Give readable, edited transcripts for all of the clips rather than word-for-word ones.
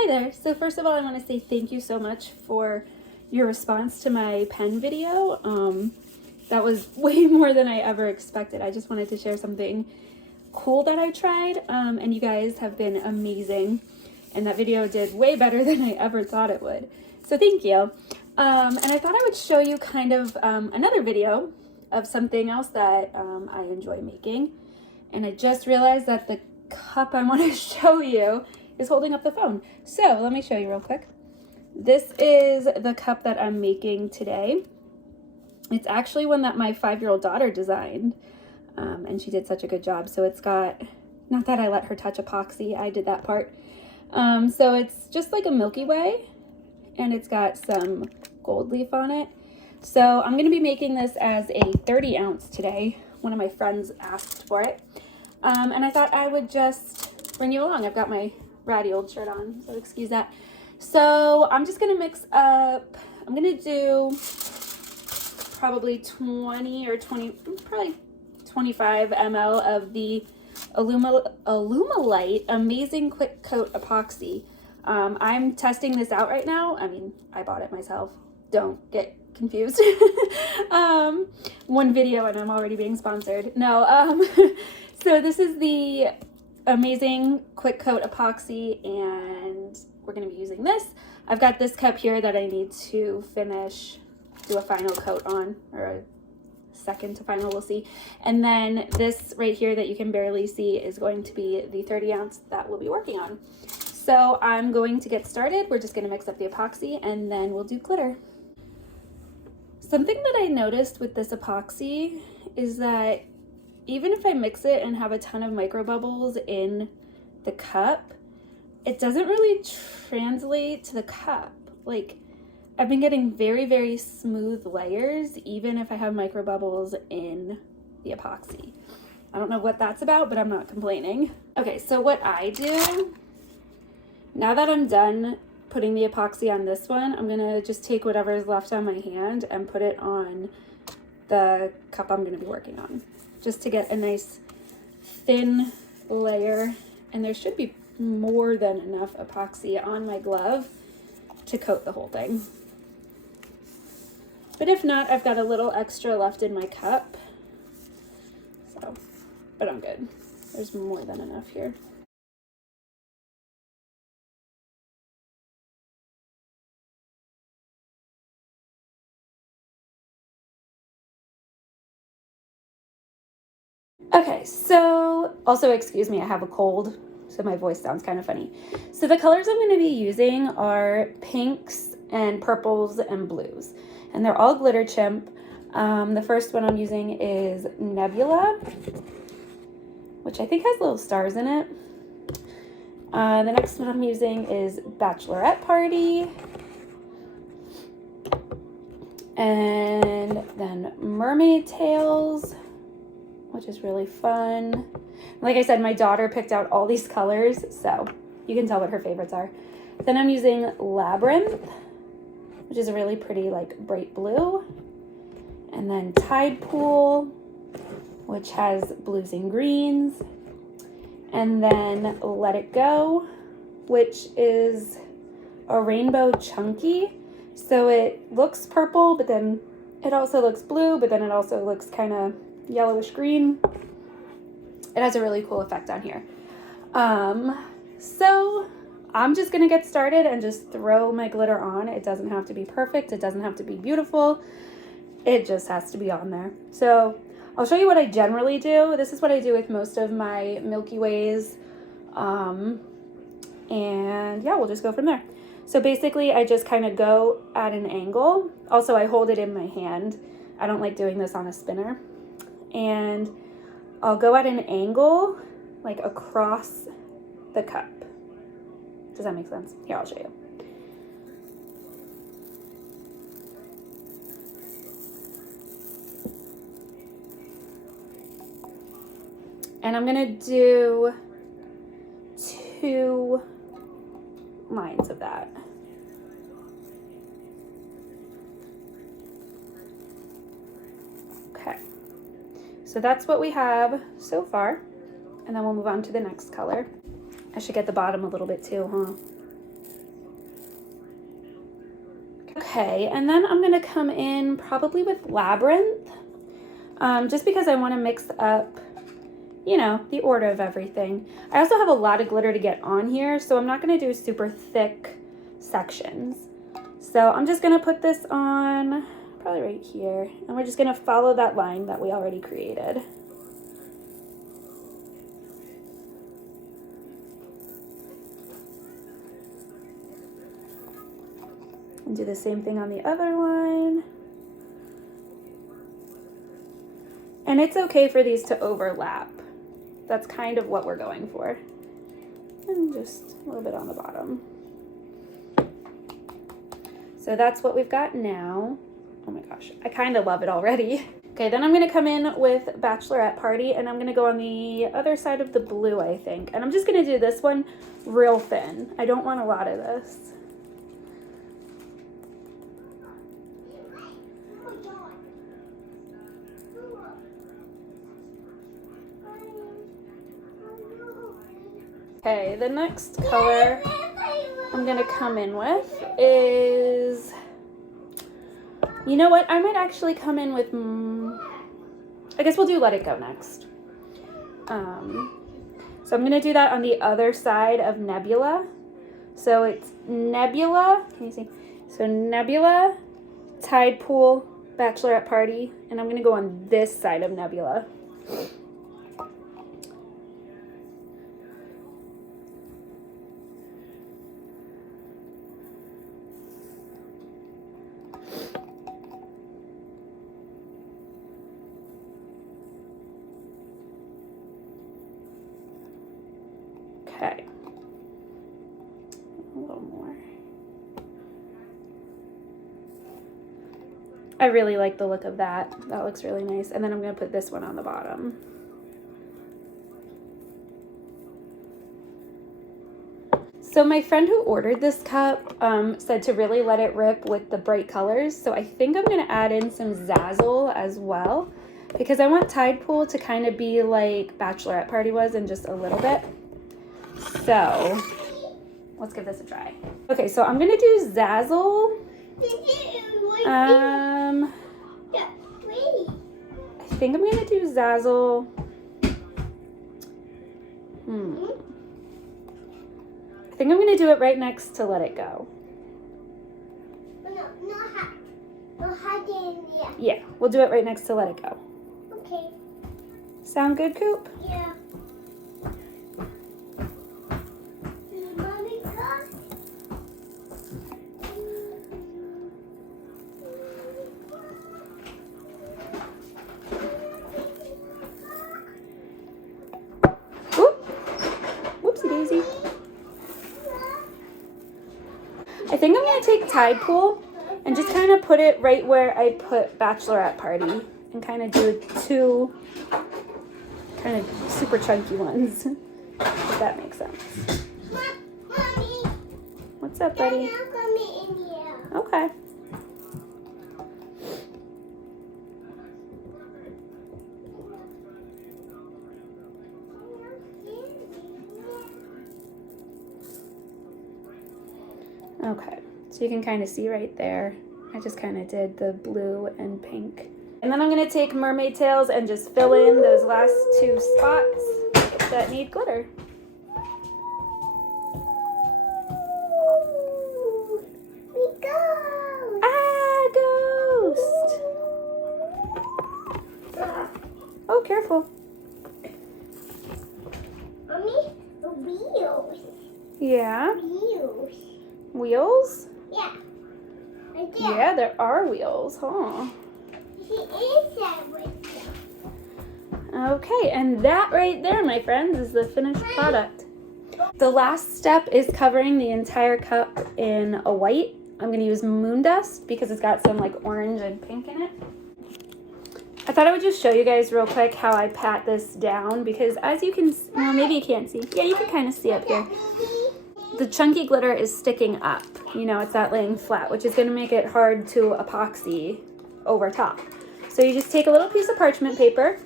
Hi there. So first of all, I want to say thank you so much for your response to my pen video. That was way more than I ever expected. I just wanted to share something cool that I tried, and you guys have been amazing. And that video did way better than I ever thought it would. So thank you. And I thought I would show you kind of another video of something else that I enjoy making. And I just realized that the cup I want to show you is holding up the phone. So let me show you real quick. This is the cup that I'm making today. It's actually one that my 5-year-old daughter designed, and she did such a good job. So it's got, not that I let her touch epoxy, I did that part. So it's just like a Milky Way, and it's got some gold leaf on it. So I'm gonna be making this as a 30 ounce today. One of my friends asked for it. And I thought I would just bring you along. I've got my ratty old shirt on, so excuse that. So I'm just gonna mix up, I'm gonna do probably 25 ml of the Alumilite Amazing Quick Coat Epoxy. I'm testing this out right now. I mean, I bought it myself. Don't get confused. One video and I'm already being sponsored. No, so this is the Amazing Quick Coat Epoxy, and we're going to be using this. I've got this cup here that I need to finish, do a final coat on, or a second to final, we'll see. And then this right here that you can barely see is going to be the 30 ounce that we'll be working on. So I'm going to get started. We're just going to mix up the epoxy and then we'll do glitter. Something that I noticed with this epoxy is that even if I mix it and have a ton of micro bubbles in the cup, it doesn't really translate to the cup. Like, I've been getting very, very smooth layers, even if I have micro bubbles in the epoxy. I don't know what that's about, but I'm not complaining. Okay, so what I do, now that I'm done putting the epoxy on this one, I'm gonna just take whatever is left on my hand and put it on the cup I'm gonna be working on, just to get a nice thin layer. And there should be more than enough epoxy on my glove to coat the whole thing. But if not, I've got a little extra left in my cup. So, but I'm good. There's more than enough here. Okay, so also excuse me, I have a cold, so my voice sounds kind of funny. So the colors I'm going to be using are pinks and purples and blues, and they're all Glitter Chimp. The first one I'm using is Nebula, which I think has little stars in it. The next one I'm using is Bachelorette Party, and then Mermaid Tails, which is really fun. Like I said, my daughter picked out all these colors, so you can tell what her favorites are. Then I'm using Labyrinth, which is a really pretty, like, bright blue. And then Tide Pool, which has blues and greens. And then Let It Go, which is a rainbow chunky. So it looks purple, but then it also looks blue, but then it also looks kind of yellowish green. It has a really cool effect on here. So I'm just gonna get started and just throw my glitter on. It doesn't have to be perfect. It doesn't have to be beautiful. It just has to be on there. So I'll show you what I generally do. This is what I do with most of my Milky Ways. And yeah, we'll just go from there. So basically I just kind of go at an angle. Also, I hold it in my hand. I don't like doing this on a spinner. And I'll go at an angle, like across the cup. Does that make sense? Here, I'll show you. And I'm gonna do 2 lines of that. Okay. So that's what we have so far, and then we'll move on to the next color. I should get the bottom a little bit too, huh? Okay, and then I'm gonna come in probably with Labyrinth, just because I want to mix up, you know, the order of everything. I also have a lot of glitter to get on here, so I'm not gonna do super thick sections. So I'm just gonna put this on probably right here, and we're just gonna follow that line that we already created. And do the same thing on the other line. And it's okay for these to overlap. That's kind of what we're going for. And just a little bit on the bottom. So that's what we've got now. Oh my gosh, I kind of love it already. Okay, then I'm gonna come in with Bachelorette Party, and I'm gonna go on the other side of the blue, I think. And I'm just gonna do this one real thin. I don't want a lot of this. Okay, the next color I'm gonna come in with is, you know what, I might actually come in with, I guess we'll do Let It Go next. So I'm gonna do that on the other side of Nebula. So it's Nebula, can you see? So Nebula, Tide Pool, Bachelorette Party, and I'm gonna go on this side of Nebula. Okay, a little more. I really like the look of that. That looks really nice. And then I'm going to put this one on the bottom. So my friend who ordered this cup said to really let it rip with the bright colors. So I think I'm going to add in some Zazzle as well, because I want Tide Pool to kind of be like Bachelorette Party was in just a little bit. So let's give this a try. Okay, so I'm going to do Zazzle. I think I'm going to do Zazzle. I think I'm going to do it right next to Let It Go. Yeah, we'll do it right next to Let It Go. Okay. Sound good, Coop? Yeah. I think I'm going to take Tide Pool and just kind of put it right where I put Bachelorette Party and kind of do two kind of super chunky ones, if that makes sense. Mommy, what's up, buddy? Okay. Okay, so you can kind of see right there. I just kind of did the blue and pink. And then I'm going to take mermaid tails and just fill in those last two spots that need glitter. Ah, ghost! Oh, careful. Mommy, wheels. Yeah. Wheels. Wheels? Yeah. Right there. Yeah, there are wheels, huh? She is that with Okay, and that right there, my friends, is the finished product. The last step is covering the entire cup in a white. I'm going to use Moon Dust because it's got some like orange and pink in it. I thought I would just show you guys real quick how I pat this down, because as you can, well, maybe you can't see. Yeah, you can kind of see up here. The chunky glitter is sticking up. You know, it's not laying flat, which is going to make it hard to epoxy over top. So you just take a little piece of parchment paper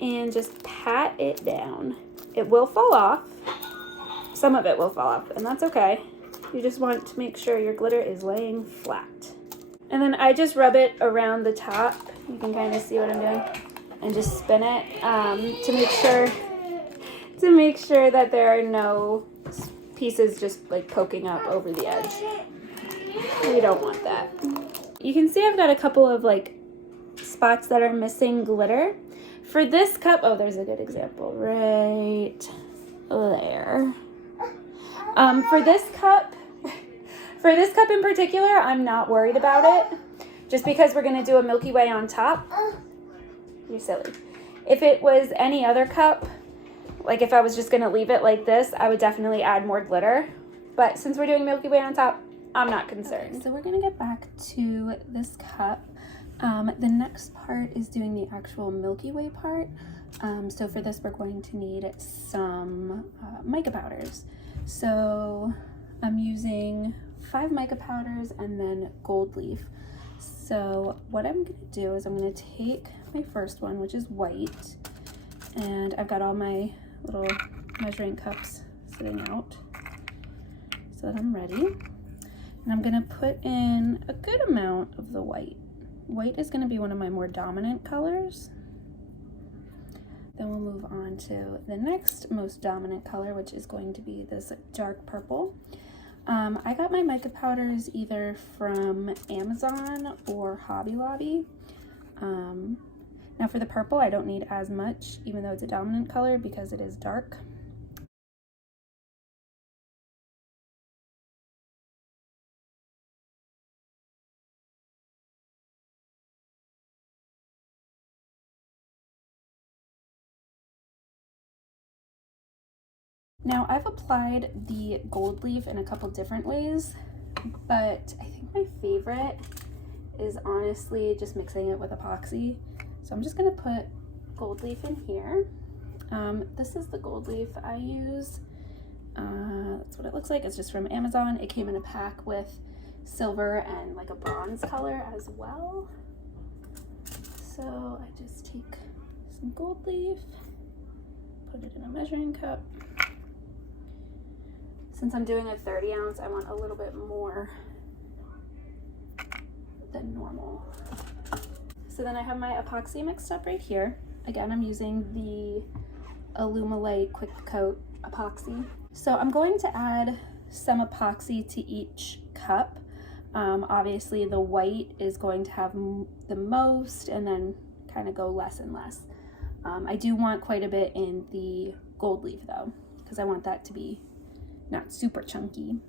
and just pat it down. It will fall off. Some of it will fall off, and that's okay. You just want to make sure your glitter is laying flat. And then I just rub it around the top. You can kind of see what I'm doing. And just spin it to make sure that there are no pieces just like poking up over the edge. We don't want that. You can see I've got a couple of like spots that are missing glitter. For this cup, oh, there's a good example right there. For this cup in particular, I'm not worried about it, just because we're gonna do a Milky Way on top. You're silly. If it was any other cup, like if I was just gonna leave it like this, I would definitely add more glitter. But since we're doing Milky Way on top, I'm not concerned. Okay, so we're gonna get back to this cup. The next part is doing the actual Milky Way part. So for this, we're going to need some mica powders. So I'm using 5 mica powders and then gold leaf. So what I'm gonna do is I'm gonna take my first one, which is white, and I've got all my little measuring cups sitting out so that I'm ready. And I'm gonna put in a good amount of the white. White is gonna be one of my more dominant colors. Then we'll move on to the next most dominant color, which is going to be this dark purple. I got my mica powders either from Amazon or Hobby Lobby. Now for the purple, I don't need as much, even though it's a dominant color, because it is dark. Now I've applied the gold leaf in a couple different ways, but I think my favorite is honestly just mixing it with epoxy. So I'm just gonna put gold leaf in here. This is the gold leaf I use. That's what it looks like. It's just from Amazon. It came in a pack with silver and like a bronze color as well. So I just take some gold leaf, put it in a measuring cup. Since I'm doing a 30 ounce, I want a little bit more than normal. So then I have my epoxy mixed up right here. Again, I'm using the Alumilite Quick Coat epoxy. So I'm going to add some epoxy to each cup. Obviously the white is going to have the most and then kind of go less and less. I do want quite a bit in the gold leaf though, because I want that to be not super chunky.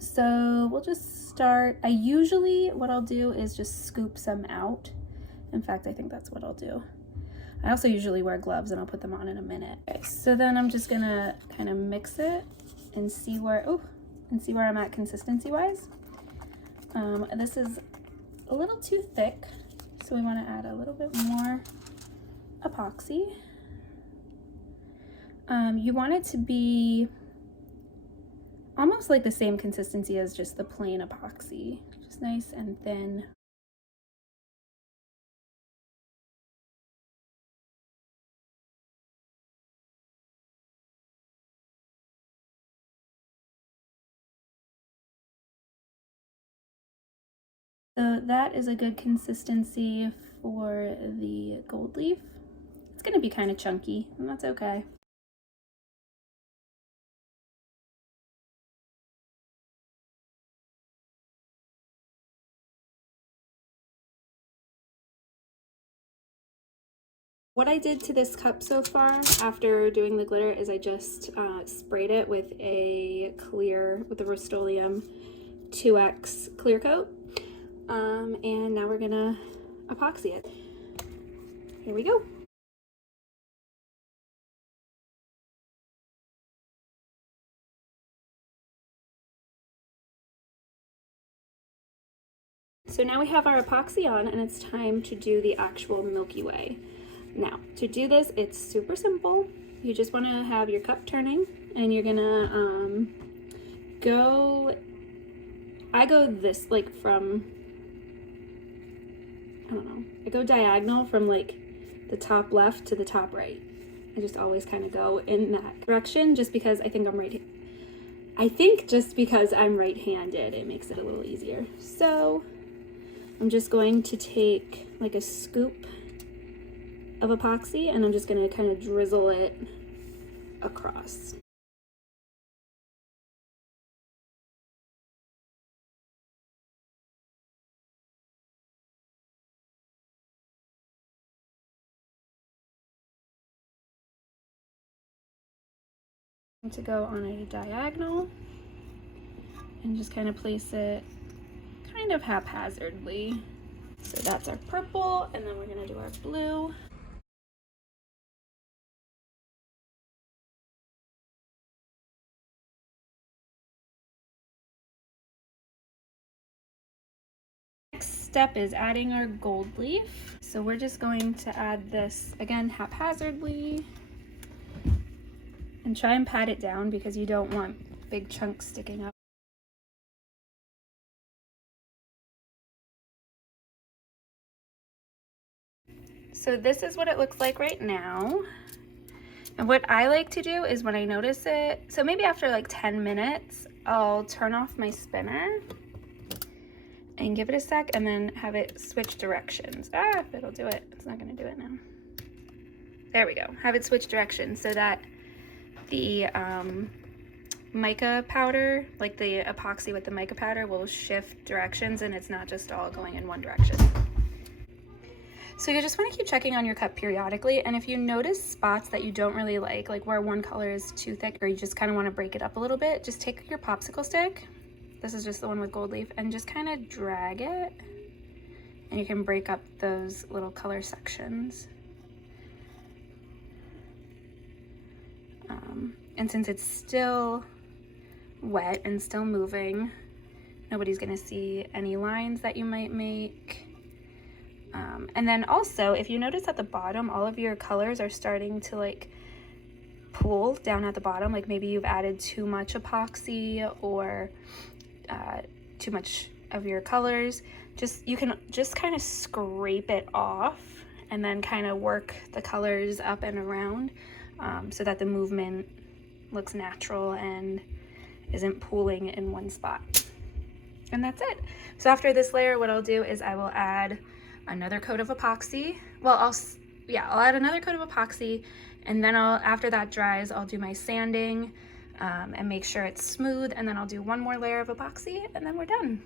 So we'll just start. What I'll do is just scoop some out. In fact, I think that's what I'll do. I also usually wear gloves and I'll put them on in a minute. Okay, so then I'm just gonna kind of mix it and see where I'm at consistency wise. This is a little too thick, so we want to add a little bit more epoxy. You want it to be almost like the same consistency as just the plain epoxy, just nice and thin. So that is a good consistency for the gold leaf. It's going to be kind of chunky, and that's okay. What I did to this cup so far after doing the glitter is I just sprayed it with the Rust-Oleum 2X clear coat. And now we're gonna epoxy it. Here we go. So now we have our epoxy on and it's time to do the actual Milky Way. Now, to do this, it's super simple. You just want to have your cup turning and you're gonna I go this like from, I don't know, I go diagonal from like the top left to the top right. I just always kind of go in that direction just because I think I'm right I think just because I'm right-handed, it makes it a little easier. So I'm just going to take like a scoop of epoxy and I'm just going to kind of drizzle it across. To go on a diagonal and just kind of place it kind of haphazardly. So that's our purple, and then we're going to do our blue. Next step is adding our gold leaf. So we're just going to add this again haphazardly and try and pat it down because you don't want big chunks sticking up. So this is what it looks like right now. And what I like to do is when I notice it, so maybe after like 10 minutes, I'll turn off my spinner and give it a sec and then have it switch directions. Ah, it'll do it. It's not gonna do it now. There we go. Have it switch directions so that the mica powder, like the epoxy with the mica powder, will shift directions and it's not just all going in one direction. So you just want to keep checking on your cup periodically, and if you notice spots that you don't really like where one color is too thick or you just kind of want to break it up a little bit, just take your popsicle stick, this is just the one with gold leaf, and just kind of drag it and you can break up those little color sections. And since it's still wet and still moving, nobody's gonna see any lines that you might make. And then also, if you notice at the bottom, all of your colors are starting to like pool down at the bottom, like maybe you've added too much epoxy or too much of your colors, you can just kind of scrape it off and then kind of work the colors up and around so that the movement looks natural and isn't pooling in one spot. And that's it. So after this layer, what I'll do is I will add another coat of epoxy. Well, I'll add another coat of epoxy, and then after that dries, I'll do my sanding and make sure it's smooth, and then I'll do one more layer of epoxy, and then we're done.